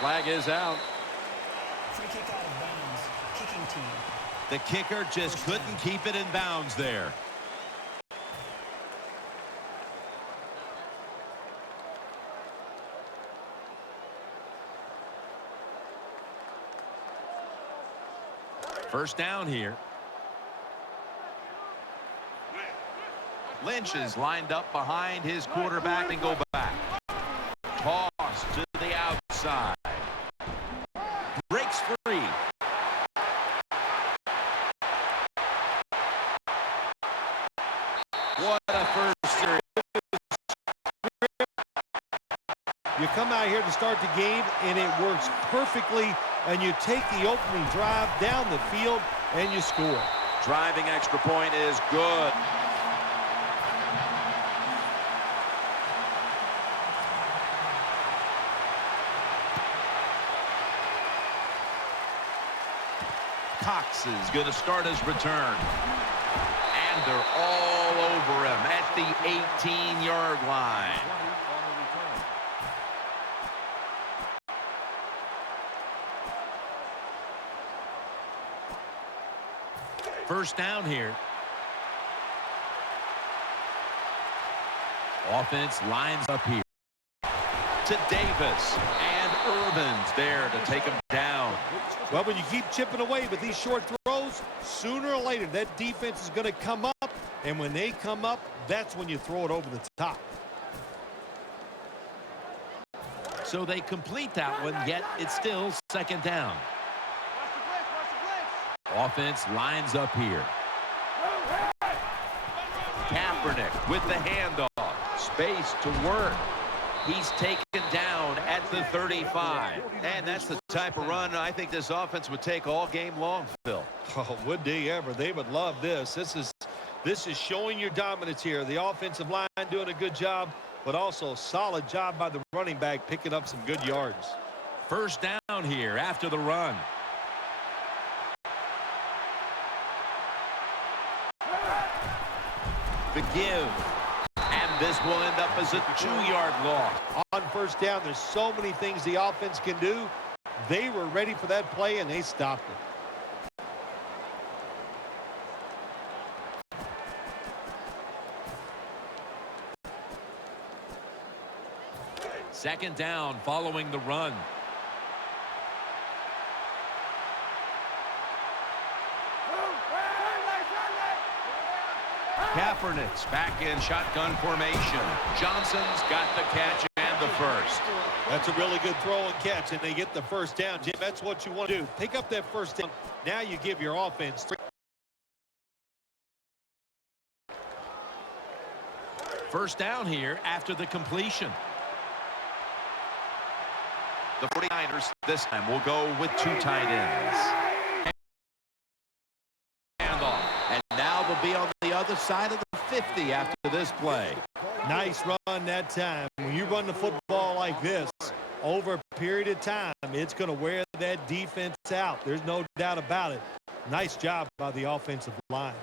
Flag is out. Free kick out of bounds. Kicking team. The kicker just couldn't keep it in bounds there. First down here. Lynch is lined up behind his quarterback and go back. Toss to the outside. Breaks free. What a first series. You come out here to start the game, and it works perfectly, and you take the opening drive down the field, and you score. Driving extra point is good. Cox is going to start his return. And they're all over him at the 18-yard line. First down here. Offense lines up here to Davis, and Urban's there to take him down. Well, when you keep chipping away with these short throws, sooner or later that defense is going to come up, and when they come up, that's when you throw it over the top. So they complete that one, yet it's still second down. Offense lines up here. Kaepernick with the handoff. Space to work. He's taken down at the 35. And that's the type of run I think this offense would take all game long, Phil. Oh, would they ever? They would love this. This is showing your dominance here. The offensive line doing a good job, but also solid job by the running back picking up some good yards. First down here after the run. The give. And this will end up as a 2-yard loss. On first down, there's so many things the offense can do. They were ready for that play, and they stopped it. Second down following the run. Kaepernick's back in shotgun formation. Johnson's got the catch and the first. That's a really good throw and catch, and they get the first down, Jim. That's what you want to do. Pick up that first down. Now you give your offense 3. First down here after the completion. The 49ers this time will go with 2 tight ends. And now they'll be on the other side of the 50 after this play. Nice run that time. When you run the football like this over a period of time, it's going to wear that defense out. There's no doubt about it. Nice job by the offensive line.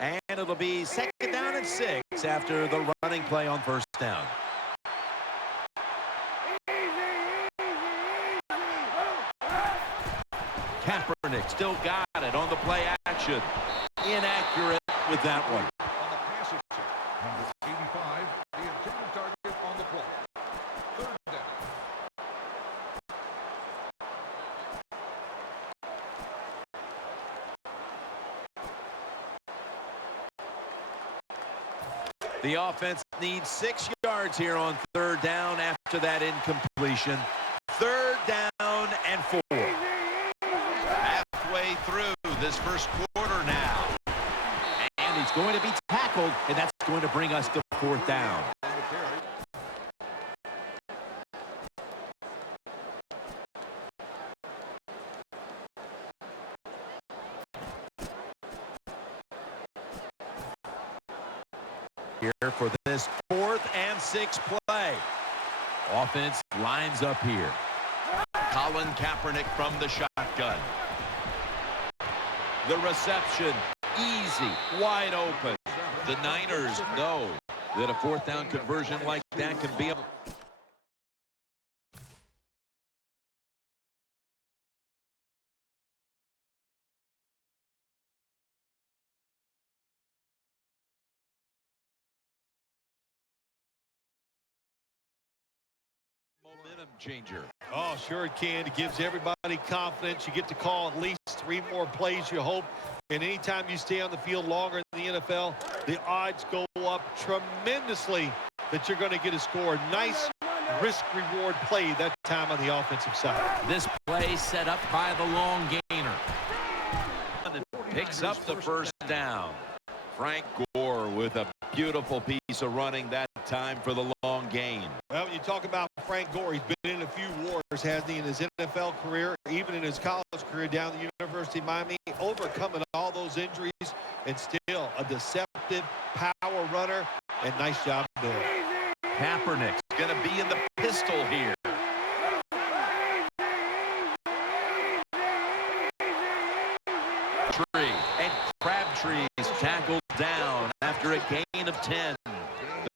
And it'll be second down and 6 after the running play on first down. Kaepernick still got it on the play action. Inaccurate with that one. On the passage check, number 85, the intended target on the play. Third down. The offense needs 6 yards here on third down after that incompletion. Third down and 4. Halfway through this first quarter now. And he's going to be tackled, and that's going to bring us to fourth down. Here for this 4th and 6 play. Offense lines up here. Colin Kaepernick from the shotgun. The reception, easy, wide open. The Niners know that a fourth down conversion like that can be a momentum changer. Oh, sure it can. It gives everybody confidence. You get to call at least 3 more plays, you hope. And anytime you stay on the field longer in the NFL, the odds go up tremendously that you're going to get a score. Nice risk-reward play that time on the offensive side. This play set up by the long gainer. Picks up the first down. Frank Gore with a beautiful piece of running that time for the long gain. Well, when you talk about Frank Gore, he's been in a few wars, hasn't he, in his NFL career, even in his college career down at the University of Miami, overcoming all those injuries and still a deceptive power runner, and nice job there. Kaepernick's going to be in the pistol here. And Crabtree's tackled down after a gain of 10.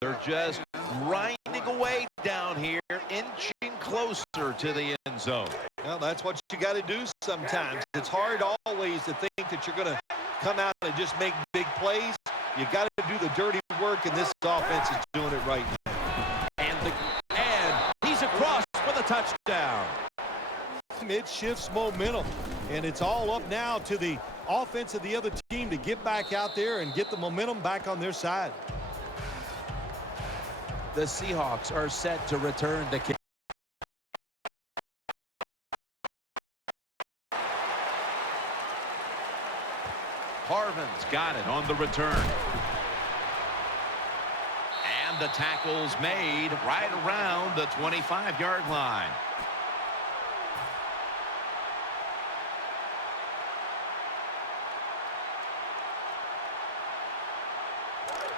They're just grinding away down here, inching closer to the end zone. Well, that's what you got to do sometimes. It's hard always to think that you're going to come out and just make big plays. You got to do the dirty work, and this offense is doing it right now. And he's across for the touchdown. It shifts momentum, and it's all up now to the offense of the other team to get back out there and get the momentum back on their side. The Seahawks are set to return the kick. Harvin's got it on the return. And the tackle's made right around the 25-yard line.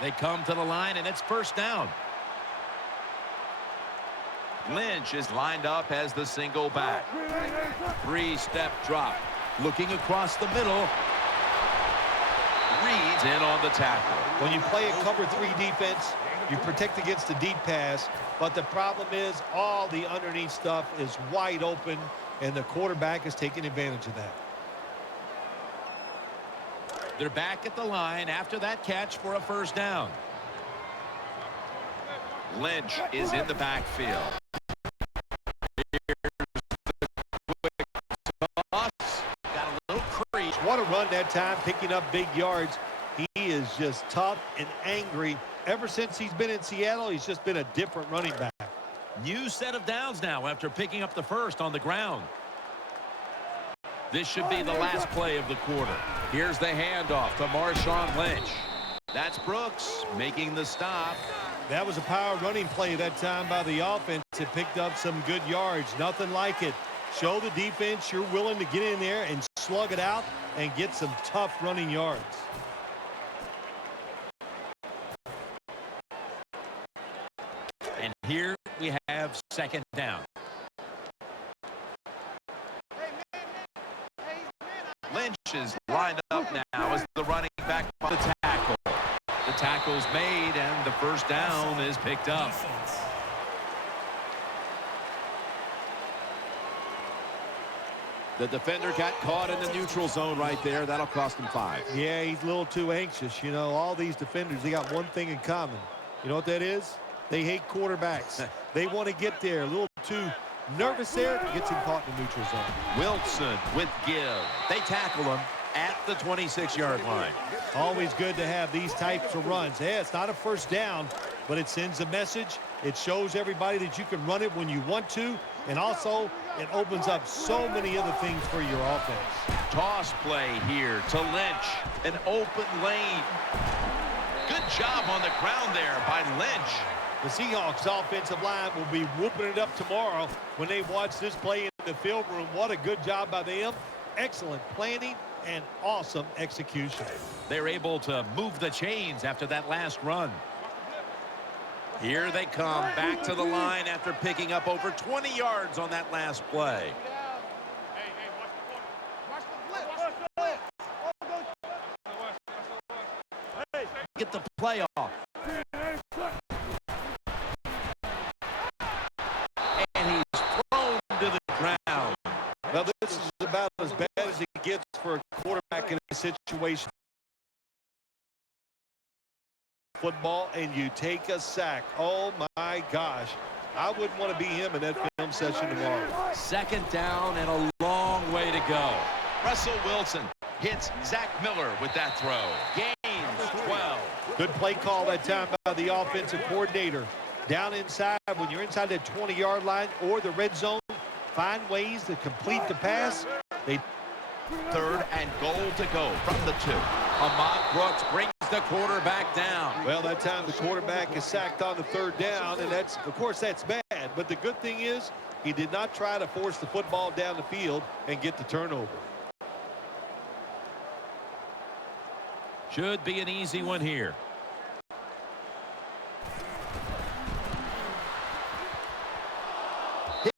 They come to the line, and it's first down. Lynch is lined up as the single back. 3-step drop. Looking across the middle. Reed's in on the tackle. When you play a cover 3 defense, you protect against the deep pass, but the problem is all the underneath stuff is wide open, and the quarterback is taking advantage of that. They're back at the line after that catch for a first down. Lynch is in the backfield. Got a little crease. What a run that time, picking up big yards. He is just tough and angry. Ever since he's been in Seattle, he's just been a different running back. New set of downs now after picking up the first on the ground. This should be the last play of the quarter. Here's the handoff to Marshawn Lynch. That's Brooks making the stop. That was a power running play that time by the offense. It picked up some good yards. Nothing like it. Show the defense you're willing to get in there and slug it out and get some tough running yards. And here we have second down. Lynch is lined up now as the running back on the tackle. The tackle's made, and the first down is picked up. The defender got caught in the neutral zone right there. That'll cost him 5. Yeah, he's a little too anxious. You know, all these defenders, they got one thing in common. You know what that is? They hate quarterbacks. They want to get there. A little too nervous there. Gets him caught in the neutral zone. Wilson with give. They tackle him at the 26-yard line. Always good to have these types of runs. Yeah, it's not a first down, but it sends a message. It shows everybody that you can run it when you want to, and also it opens up so many other things for your offense. Toss play here to Lynch. An open lane. Good job on the ground there by Lynch. The Seahawks offensive line will be whooping it up tomorrow when they watch this play in the film room. What a good job by them. Excellent planning and awesome execution. They're able to move the chains after that last run. Here they come back to the line after picking up over 20 yards on that last play. Get the play off. situation. Football and you take a sack. Oh my gosh. I wouldn't want to be him in that film session tomorrow. Second down and a long way to go. Russell Wilson hits Zach Miller with that throw. Gains 12. Good play call that time by the offensive coordinator. Down inside, when you're inside that 20-yard line or the red zone, find ways to complete the pass. They 3rd and goal to go from the 2. Ahmad Brooks brings the quarterback down. Well, that time the quarterback is sacked on the 3rd down, and that's, of course, that's bad. But the good thing is he did not try to force the football down the field and get the turnover. Should be an easy one here.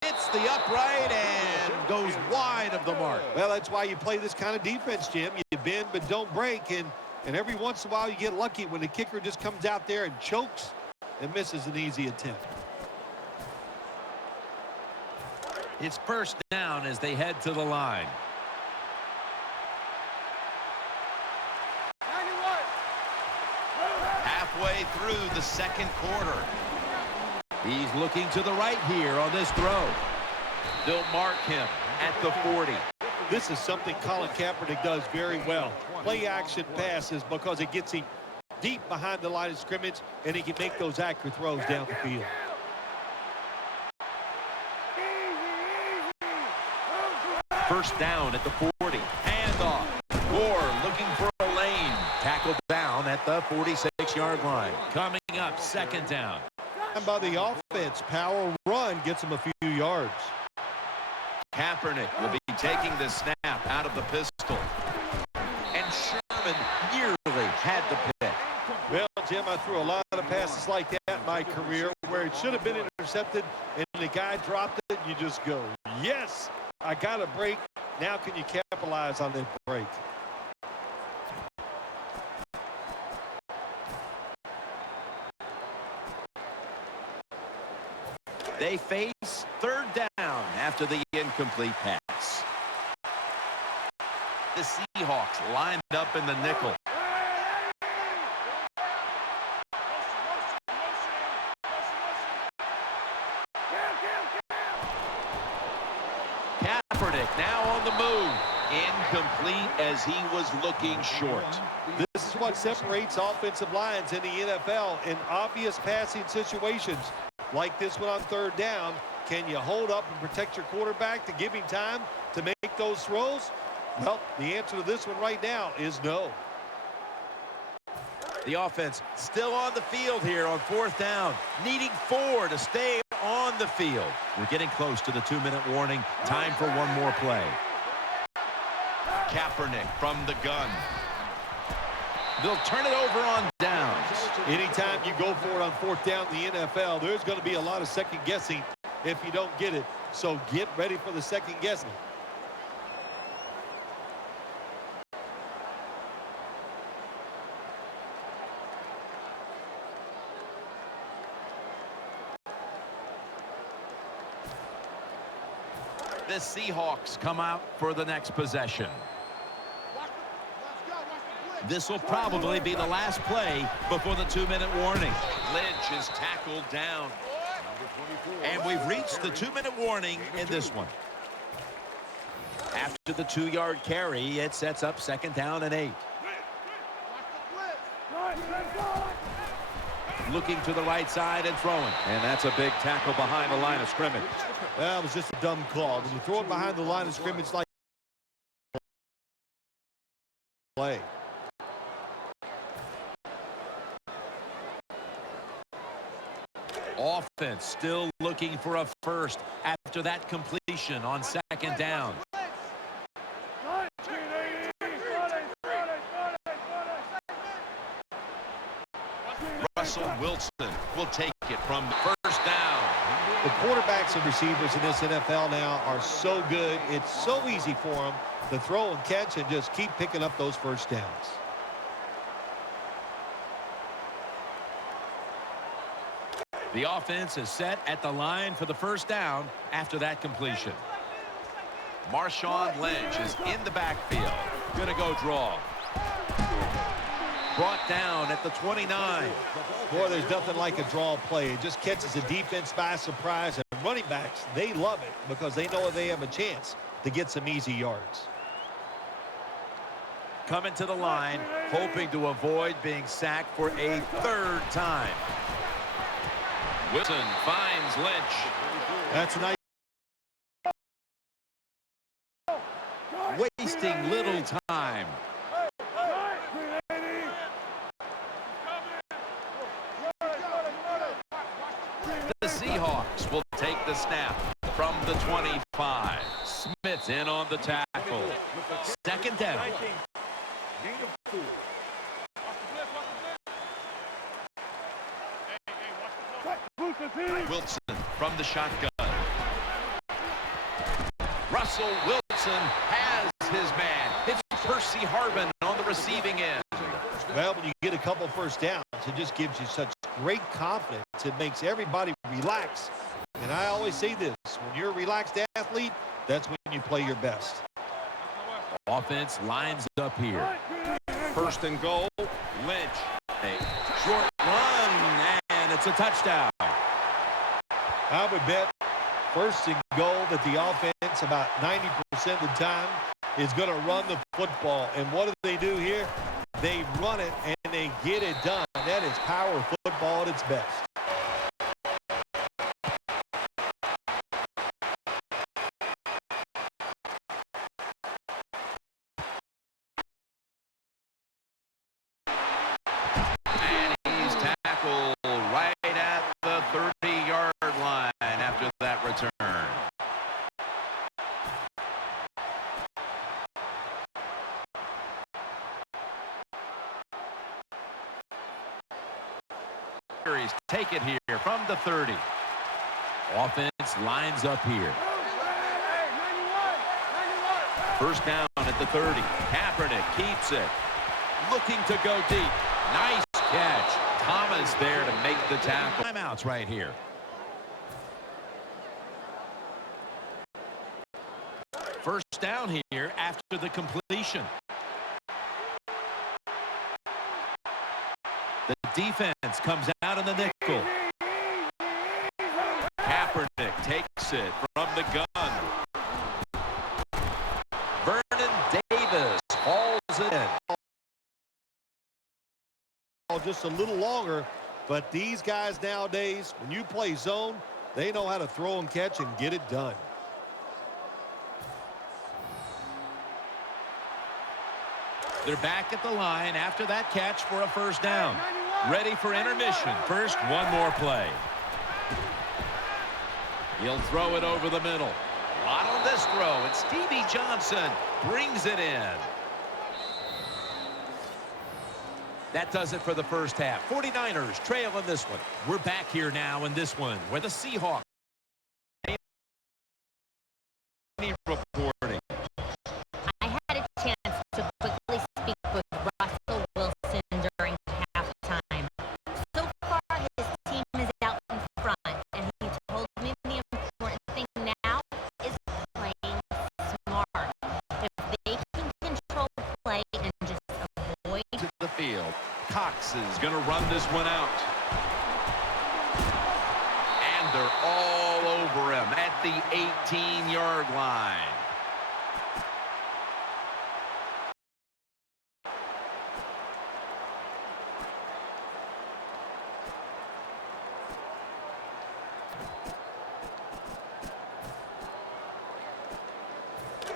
Hits the upright and goes wide of the mark. Well, that's why you play this kind of defense, Jim. You bend but don't break, and every once in a while you get lucky when the kicker just comes out there and chokes and misses an easy attempt. It's first down as they head to the line. Halfway through the 2nd quarter. He's looking to the right here on this throw. They'll mark him at the 40. This is something Colin Kaepernick does very well. Play action passes because it gets him deep behind the line of scrimmage, and he can make those accurate throws down the field. First down at the 40. Handoff. Gore looking for a lane. Tackled down at the 46-yard line. Coming up, 2nd down. And by the offense, power run gets him a few yards. Kaepernick will be taking the snap out of the pistol. And Sherman nearly had the pick. Well, Jim, I threw a lot of passes like that in my career where it should have been intercepted and the guy dropped it. You just go, yes, I got a break. Now can you capitalize on that break? They face 3rd down after the incomplete pass. The Seahawks lined up in the nickel. Kaepernick now on the move. Incomplete as he was looking short. This is what separates offensive lines in the NFL in obvious passing situations. Like this one on 3rd down, can you hold up and protect your quarterback to give him time to make those throws? Well, the answer to this one right now is no. The offense still on the field here on 4th down, needing 4 to stay on the field. We're getting close to the 2-minute warning. Time for one more play. Kaepernick from the gun. They'll turn it over on downs. Anytime you go for it on 4th down in the NFL, there's going to be a lot of second guessing if you don't get it. So get ready for the second guessing. The Seahawks come out for the next possession. This will probably be the last play before the 2-minute warning. Lynch is tackled down. And we've reached the 2-minute warning in this one. After the 2-yard carry, it sets up 2nd down and 8. Looking to the right side and throwing. And that's a big tackle behind the line of scrimmage. That was just a dumb call. When you throw it behind the line of scrimmage like play. Offense still looking for a first after that completion on 2nd down. Russell Wilson will take it from first down. The quarterbacks and receivers in this NFL now are so good. It's so easy for them to throw and catch and just keep picking up those first downs. The offense is set at the line for the first down after that completion. Marshawn Lynch is in the backfield. Gonna go draw. brought down at the 29. Boy, there's nothing like a draw play. It just catches the defense by surprise. And running backs, they love it because they know they have a chance to get some easy yards. Coming to the line, hoping to avoid being sacked for a third time. Wilson finds Lynch. That's a nice. Wasting little time. The Seahawks will take the snap from the 25. Smith's in on the tackle. Second down. Gain of 4. Wilson from the shotgun. Russell Wilson has his man. It's Percy Harvin on the receiving end. Well, when you get a couple first downs, it just gives you such great confidence. It makes everybody relax. And I always say this, when you're a relaxed athlete, that's when you play your best. Offense lines up here. First and goal. Lynch. A short run, and it's a touchdown. I would bet first and goal that the offense about 90% of the time is going to run the football. And what do they do here? They run it and they get it done. That is power football at its best. And he's tackled right at the 30-yard line after that return. Take it here from the 30. Offense lines up here. First down at the 30. Kaepernick keeps it. Looking to go deep. Nice catch. Thomas there to make the tackle. Timeouts right here. First down here after the completion. The defense comes out in the nickel. Kaepernick takes it from the gun. Vernon Davis hauls it in. Just a little longer, but these guys nowadays, when you play zone, they know how to throw and catch and get it done. They're back at the line after that catch for a first down. Ready for intermission. First, one more play. He'll throw it over the middle. A lot on this throw, and Stevie Johnson brings it in. That does it for the first half. 49ers trail in this one. We're back here now in this one where the Seahawks reporting. I had a chance to quickly speak with Russell Wilson during halftime. So far, his team is out in front, and he told me the important thing now is playing smart. If they can control play and just avoid To the field. Cox is going to run this one out. And they're all over him at the 18-yard line.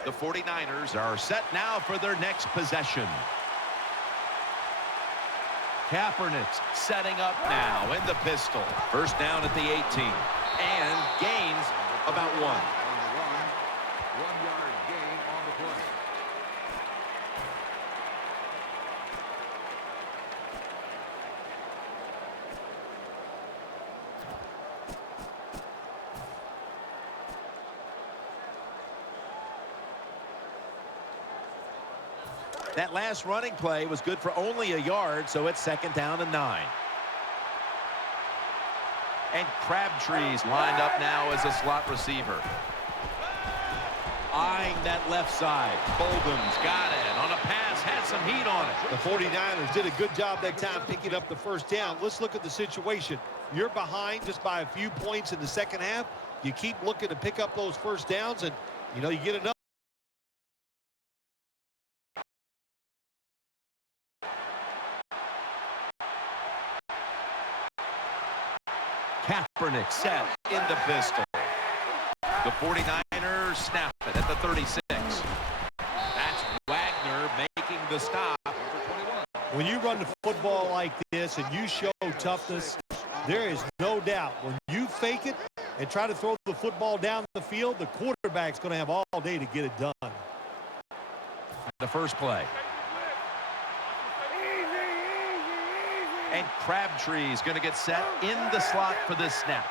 The 49ers are set now for their next possession. Kaepernick's setting up now in the pistol. First down at the 18. And gains about 1. On the run. 1-yard gain on the play. That last running play was good for only a yard, so it's second down and 9. And Crabtree's lined up now as a slot receiver. eyeing that left side. Bolden's got it. On a pass, had some heat on it. The 49ers did a good job that time picking up the first down. Let's look at the situation. You're behind just by a few points in the second half. You keep looking to pick up those first downs, and, you know, you get enough. Kaepernick set in the pistol. The 49ers snap it at the 36. That's Wagner making the stop. When you run the football like this and you show toughness, there is no doubt when you fake it and try to throw the football down the field, the quarterback's going to have all day to get it done. The first play. And Crabtree is going to get set in the slot for this snap.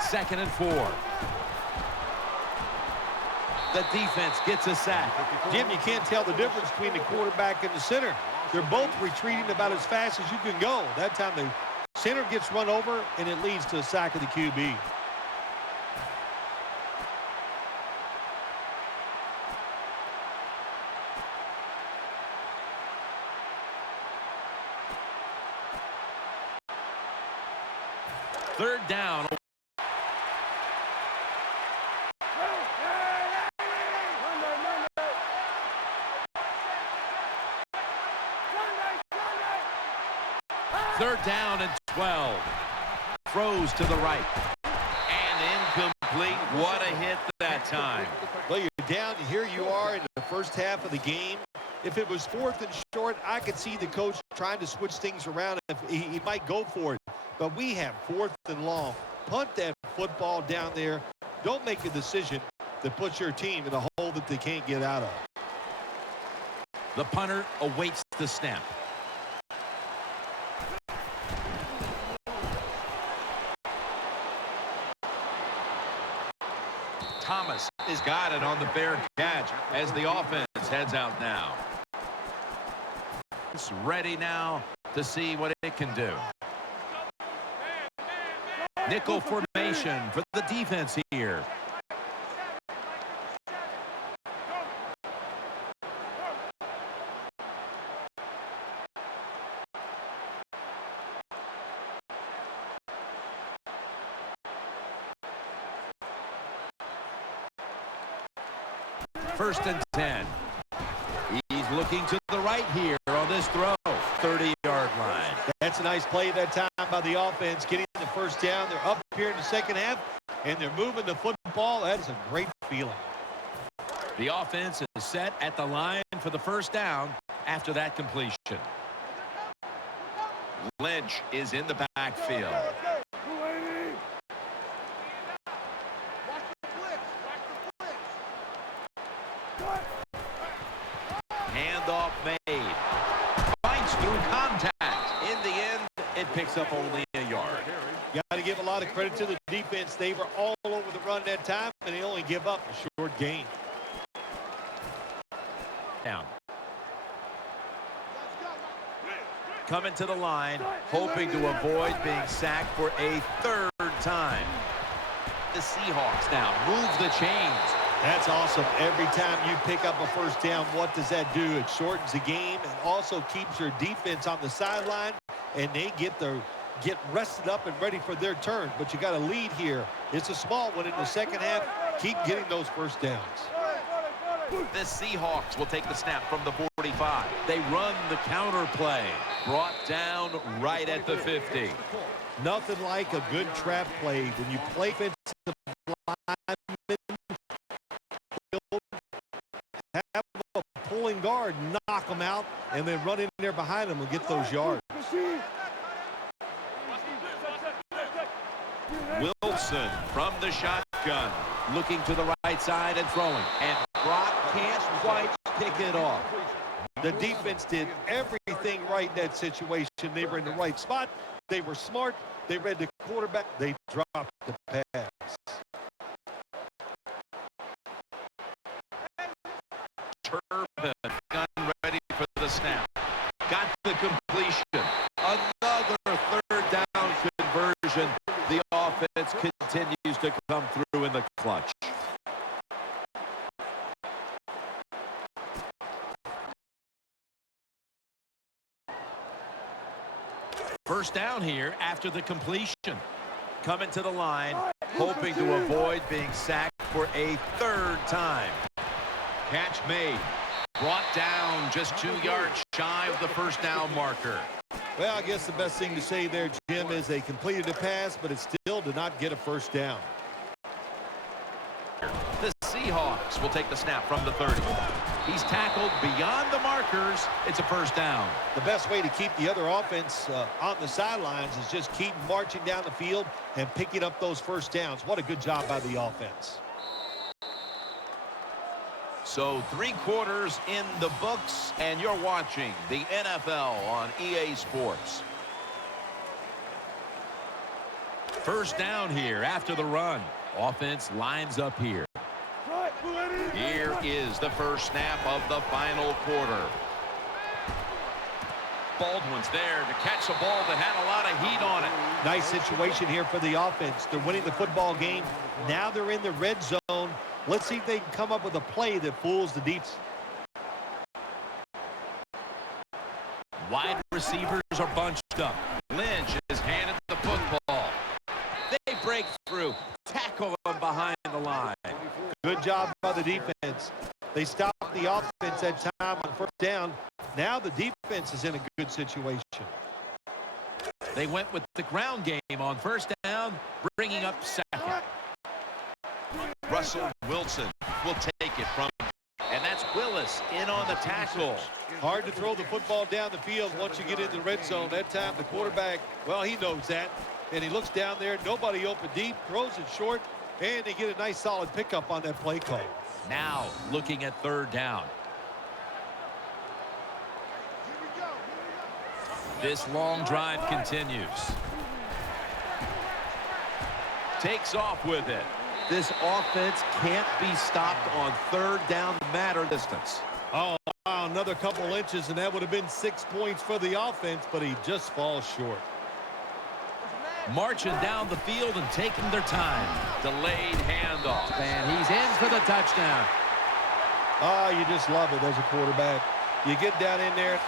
Second and 4. The defense gets a sack. Jim, you can't tell the difference between the quarterback and the center. They're both retreating about as fast as you can go. That time the center gets run over, and it leads to a sack of the QB. Third down. Third down and 12. Throws to the right. And incomplete. What a hit that time. Well, you're down. Here you are in the first half of the game. If it was fourth and short, I could see the coach trying to switch things around. If he might go for it. But we have fourth and long. Punt that football down there. Don't make a decision that puts your team in a hole that they can't get out of. The punter awaits the snap. Thomas has got it on the fair catch as the offense heads out now. It's ready now to see what it can do. Nickel formation for the defense here. First and 10. He's looking to the right here on this throw. 30-yard line. That's a nice play that time by the offense, getting the first down. They're up here in the second half, and they're moving the football. That is a great feeling. The offense is set at the line for the first down after that completion. Lynch is in the backfield. Handoff made. Fights through contact. In the end, it picks up only a yard. You got to give a lot of credit to the defense. They were all over the run that time, and they only give up a short gain. Down. Coming to the line, hoping to avoid being sacked for a third time. The Seahawks now move the chains. That's awesome. Every time you pick up a first down, what does that do? It shortens the game and also keeps your defense on the sideline, and they get rested up and ready for their turn. But you got a lead here. It's a small one in the second half. Keep getting those first downs. The Seahawks will take the snap from the 45. They run the counter play. Brought down right at the 50. Nothing like a good trap play when you play defensive linemen, have a pulling guard, knock them out, and then run in there behind them and get those yards. Wilson from the shotgun. Looking to the right side and throwing. And Brock can't quite pick it off. The defense did everything right in that situation. They were in the right spot. They were smart. They read the quarterback. They dropped the pass. Turbin, gun ready for the snap. Got the completion. Another third down conversion. The offense offense continues to come through in the clutch. First down here after the completion. Coming to the line, hoping to avoid being sacked for a third time. Catch made. Brought down just 2 yards shy of the first down marker. Well, I guess the best thing to say there, Jim, is they completed a pass, but it still did not get a first down. The Seahawks will take the snap from the 30. He's tackled beyond the markers. It's a first down. The best way to keep the other offense on the sidelines is just keep marching down the field and picking up those first downs. What a good job by the offense. So 3 quarters in the books, and you're watching the NFL on EA Sports. First down here after the run. Offense lines up here. Here is the first snap of the final quarter. Baldwin's there to catch a ball that had a lot of heat on it. Nice situation here for the offense. They're winning the football game. Now they're in the red zone. Let's see if they can come up with a play that fools the defense. Wide receivers are bunched up. Lynch is handed the football. They break through. Tackle them behind the line. Good job by the defense. They stopped the offense that time on first down. Now the defense is in a good situation. They went with the ground game on first down, bringing up second. Russell Wilson will take it from him. And that's Willis in on the tackle. Hard to throw the football down the field once you get into the red zone. That time the quarterback, well, he knows that. And he looks down there, nobody open deep, throws it short, and they get a nice solid pickup on that play call. Now looking at third down. This long drive continues. Takes off with it. This offense can't be stopped on third down the matter distance. Oh, wow, another couple inches, and that would have been 6 points for the offense, but he just falls short. Marching down the field and taking their time. Delayed handoff. And he's in for the touchdown. Oh, you just love it as a quarterback. You get down in there,